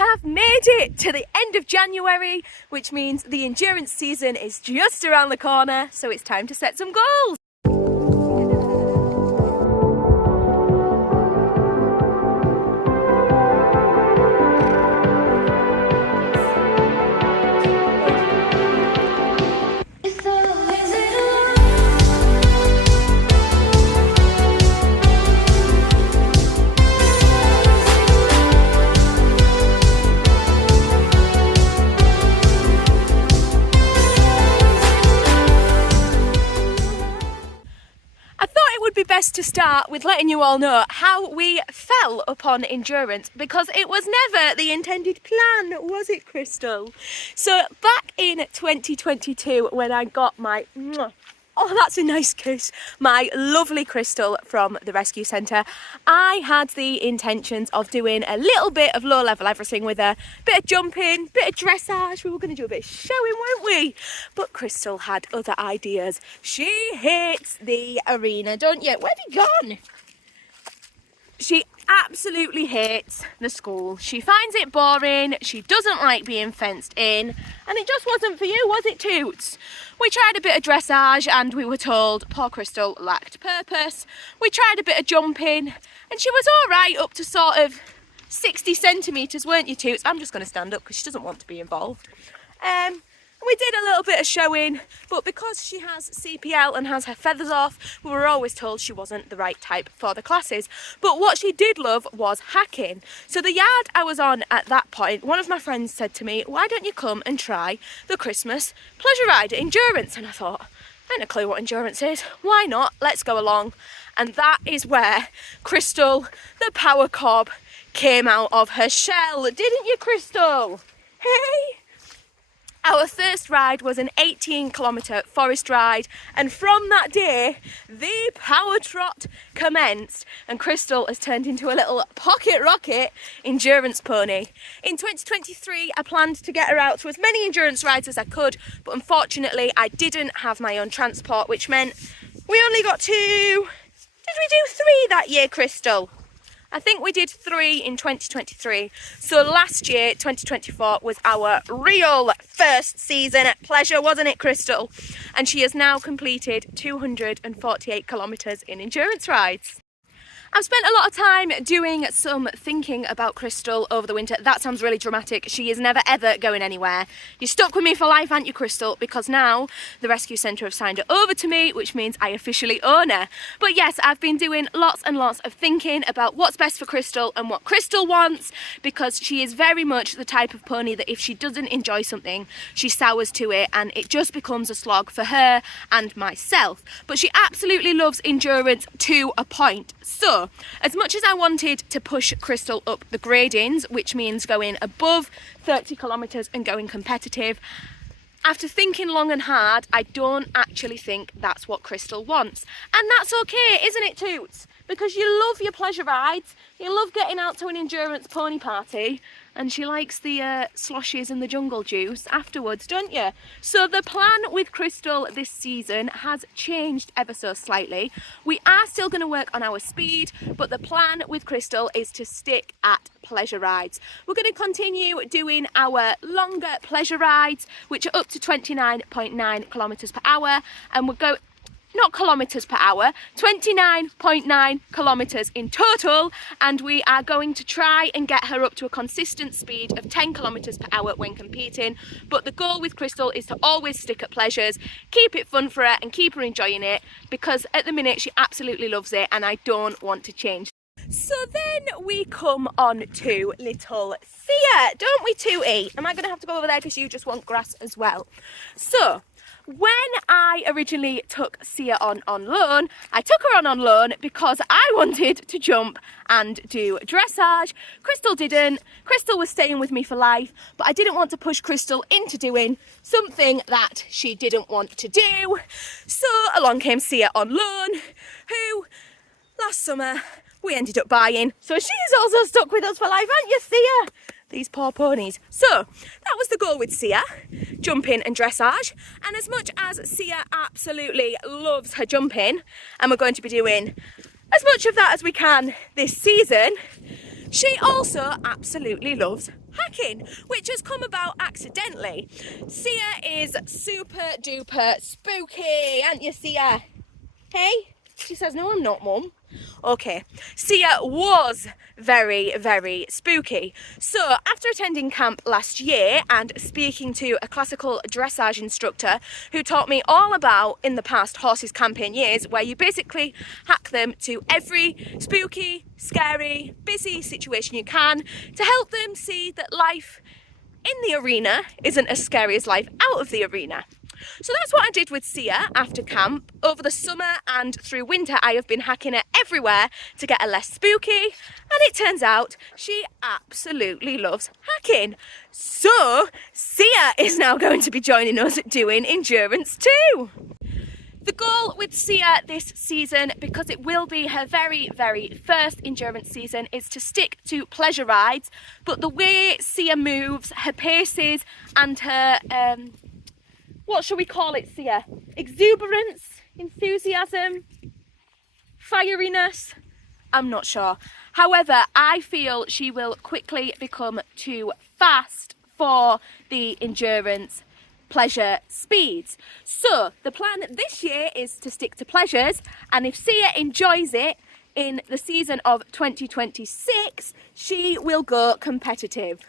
have made it to the end of January, which means the endurance season is just around the corner, so it's time to set some goals. Best to start with letting you all know how we fell upon endurance, because it was never the intended plan, was it, Crystal? So back in 2022, when I got my that's a nice kiss, my lovely Crystal from the rescue centre, I had the intentions of doing a little bit of low level everything with her, bit of jumping, bit of dressage. We were going to do a bit of showing, weren't we? But Crystal had other ideas. She hates the arena, don't you? Where have you gone? She absolutely hates the school. She finds it boring, she doesn't like being fenced in, and it just wasn't for you, was it, Toots? We tried a bit of dressage and we were told poor Crystal lacked purpose. We tried a bit of jumping and she was all right up to sort of 60 centimetres, weren't you, Toots? I'm just going to stand up because she doesn't want to be involved. We did a little bit of showing, but because she has CPL and has her feathers off, we were always told she wasn't the right type for the classes. But what she did love was hacking. So the yard I was on at that point, one of my friends said to me, why don't you come and try the Christmas pleasure ride endurance? And I thought, I ain't a clue what endurance is. Why not? Let's go along. And that is where Crystal, the power cob, came out of her shell. Didn't you, Crystal? Hey! Our first ride was an 18-kilometre forest ride, and from that day the power trot commenced, and Crystal has turned into a little pocket rocket endurance pony. In 2023 I planned to get her out to as many endurance rides as I could, but unfortunately I didn't have my own transport, which meant we only got two. Did we do 3 that year, Crystal? I think we did 3 in 2023. So last year, 2024, was our real first season at Pleasure, wasn't it, Crystal? And she has now completed 248 kilometres in endurance rides. I've spent a lot of time doing some thinking about Crystal over the winter. That sounds really dramatic. She is never ever going anywhere. You're stuck with me for life, aren't you, Crystal? Because now the rescue centre have signed her over to me, which means I officially own her. But yes, I've been doing lots and lots of thinking about what's best for Crystal and what Crystal wants, because she is very much the type of pony that if she doesn't enjoy something, she sours to it and it just becomes a slog for her and myself. But she absolutely loves endurance to a point. So, as much as I wanted to push Crystal up the gradings, which means going above 30 kilometres and going competitive, after thinking long and hard, I don't actually think that's what Crystal wants. And that's okay, isn't it, Toots? Because you love your pleasure rides, you love getting out to an endurance pony party, and she likes the sloshes and the jungle juice afterwards, don't you? So the plan with Crystal this season has changed ever so slightly. We are still going to work on our speed, but the plan with Crystal is to stick at pleasure rides. We're going to continue doing our longer pleasure rides, which are up to 29.9 kilometres per hour, and we'll go not kilometres per hour, 29.9 kilometres in total, and we are going to try and get her up to a consistent speed of 10 kilometres per hour when competing. But the goal with Crystal is to always stick at pleasures, keep it fun for her and keep her enjoying it, because at the minute she absolutely loves it and I don't want to change. So then we come on to little Sia, don't we, Tootie? Am I going to have to go over there because you just want grass as well? So when I originally took Sia on loan, I took her on loan because I wanted to jump and do dressage. Crystal didn't. Crystal was staying with me for life, but I didn't want to push Crystal into doing something that she didn't want to do. So along came Sia on loan, who last summer we ended up buying. So she is also stuck with us for life, aren't you, Sia? These poor ponies. So that was the goal with Sia, jumping and dressage. And as much as Sia absolutely loves her jumping, and we're going to be doing as much of that as we can this season, She also absolutely loves hacking, which has come about accidentally. Sia is super duper spooky, aren't you, Sia? Hey? She says, no, I'm not, Mum. Okay, Sia was very, very spooky. So after attending camp last year and speaking to a classical dressage instructor who taught me all about, in the past, horses campaign years, where you basically hack them to every spooky, scary, busy situation you can to help them see that life in the arena isn't as scary as life out of the arena. So that's what I did with Sia after camp. Over the summer and through winter, I have been hacking her everywhere to get her less spooky, and it turns out she absolutely loves hacking. So Sia is now going to be joining us doing endurance too. The goal with Sia this season, because it will be her very, very first endurance season, is to stick to pleasure rides. But the way Sia moves, her paces and her what shall we call it, Sia? Exuberance, enthusiasm, fieriness? I'm not sure. However, I feel she will quickly become too fast for the endurance pleasure speeds. So the plan this year is to stick to pleasures, and if Sia enjoys it in the season of 2026, she will go competitive.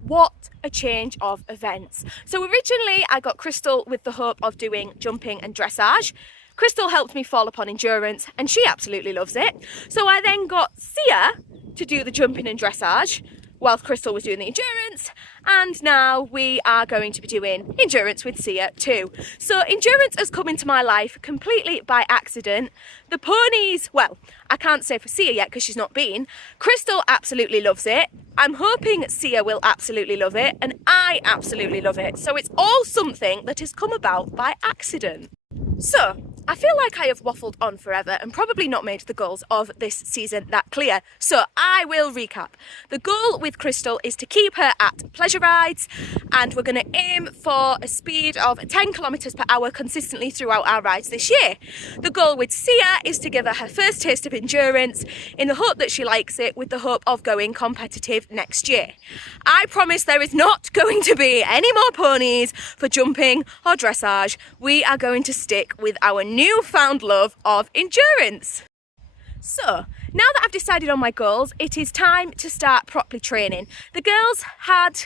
What a change of events. So originally I got Crystal with the hope of doing jumping and dressage. Crystal helped me fall upon endurance and she absolutely loves it. So I then got Sia to do the jumping and dressage whilst Crystal was doing the endurance, and now we are going to be doing endurance with Sia too. So endurance has come into my life completely by accident. The ponies, well, I can't say for Sia yet because she's not been. Crystal absolutely loves it. I'm hoping Sia will absolutely love it, and I absolutely love it. So it's all something that has come about by accident. So I feel like I have waffled on forever and probably not made the goals of this season that clear. So I will recap. The goal with Crystal is to keep her at pleasure rides, and we're going to aim for a speed of 10 kilometres per hour consistently throughout our rides this year. The goal with Sia is to give her her first taste of endurance in the hope that she likes it, with the hope of going competitive next year. I promise there is not going to be any more ponies for jumping or dressage. We are going to stick with our newfound love of endurance. So now that I've decided on my goals, it is time to start properly training. The girls had,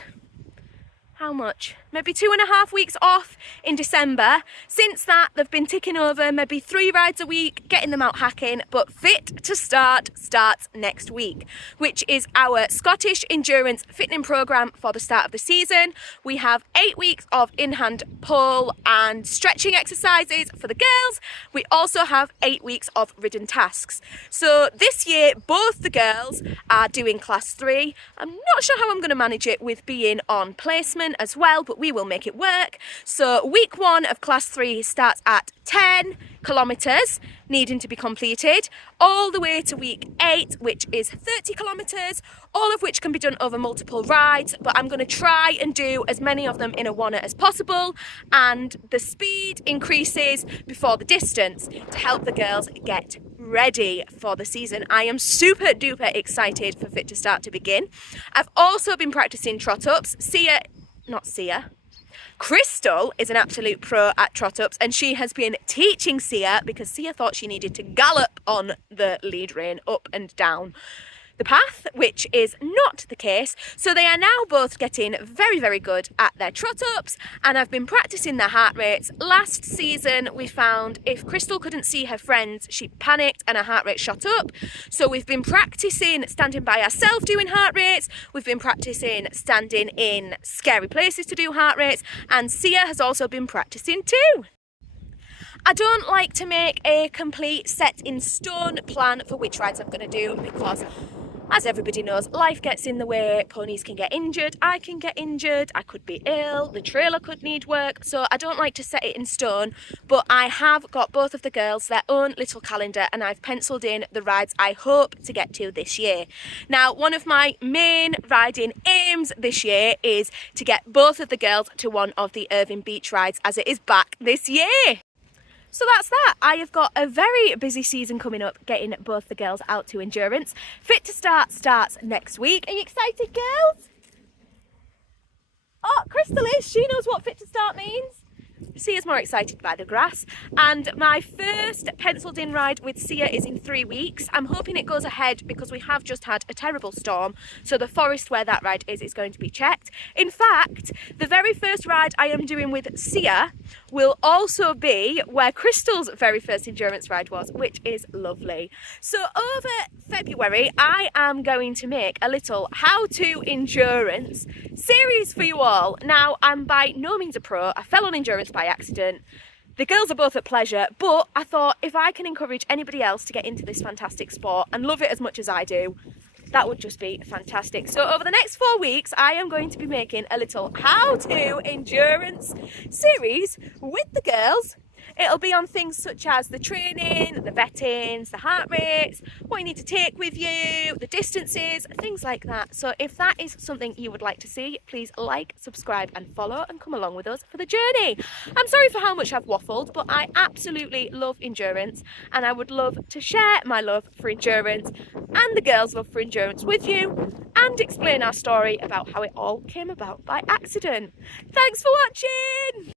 how much? Maybe 2.5 weeks off in December. Since that, they've been ticking over maybe 3 rides a week, getting them out hacking, but Fit to Start starts next week, which is our Scottish endurance fitting programme for the start of the season. We have 8 weeks of in-hand pull and stretching exercises for the girls. We also have 8 weeks of ridden tasks. So this year, both the girls are doing class 3. I'm not sure how I'm going to manage it with being on placement as well, but we will make it work. So week 1 of class 3 starts at 10 kilometres needing to be completed, all the way to week 8, which is 30 kilometres, all of which can be done over multiple rides, but I'm going to try and do as many of them in a one as possible, and the speed increases before the distance to help the girls get ready for the season. I am super duper excited for Fit to Start to begin. I've also been practicing trot ups. Crystal is an absolute pro at trot ups, and she has been teaching Sia because Sia thought she needed to gallop on the lead rein up and down the path, which is not the case. So they are now both getting very, very good at their trot ups, and I've been practicing their heart rates. Last season we found if Crystal couldn't see her friends, she panicked and her heart rate shot up. So we've been practicing standing by ourselves doing heart rates, we've been practicing standing in scary places to do heart rates, and Sia has also been practicing too. I don't like to make a complete set in stone plan for which rides I'm going to do because, as everybody knows, life gets in the way. Ponies can get injured, I can get injured, I could be ill, the trailer could need work, so I don't like to set it in stone. But I have got both of the girls their own little calendar, and I've penciled in the rides I hope to get to this year. Now, one of my main riding aims this year is to get both of the girls to one of the Irvine Beach rides, as it is back this year. So that's that. I have got a very busy season coming up, getting both the girls out to endurance. Fit to Start starts next week. Are you excited, girls? Oh, Crystal is. She knows what Fit to Start means. Sia's more excited by the grass, and my first penciled in ride with Sia is in 3 weeks. I'm hoping it goes ahead because we have just had a terrible storm, so the forest where that ride is going to be checked. In fact, the very first ride I am doing with Sia will also be where Crystal's very first endurance ride was, which is lovely. So over February I am going to make a little how-to endurance series for you all. Now, I'm by no means a pro. I fell on endurance by accident. The girls are both at pleasure, but I thought if I can encourage anybody else to get into this fantastic sport and love it as much as I do, that would just be fantastic. So over the next 4 weeks, I am going to be making a little how-to endurance series with the girls. It'll be on things such as the training, the vettings, the heart rates, what you need to take with you, the distances, things like that. So if that is something you would like to see, please like, subscribe and follow and come along with us for the journey. I'm sorry for how much I've waffled, but I absolutely love endurance, and I would love to share my love for endurance and the girls' love for endurance with you, and explain our story about how it all came about by accident. Thanks for watching!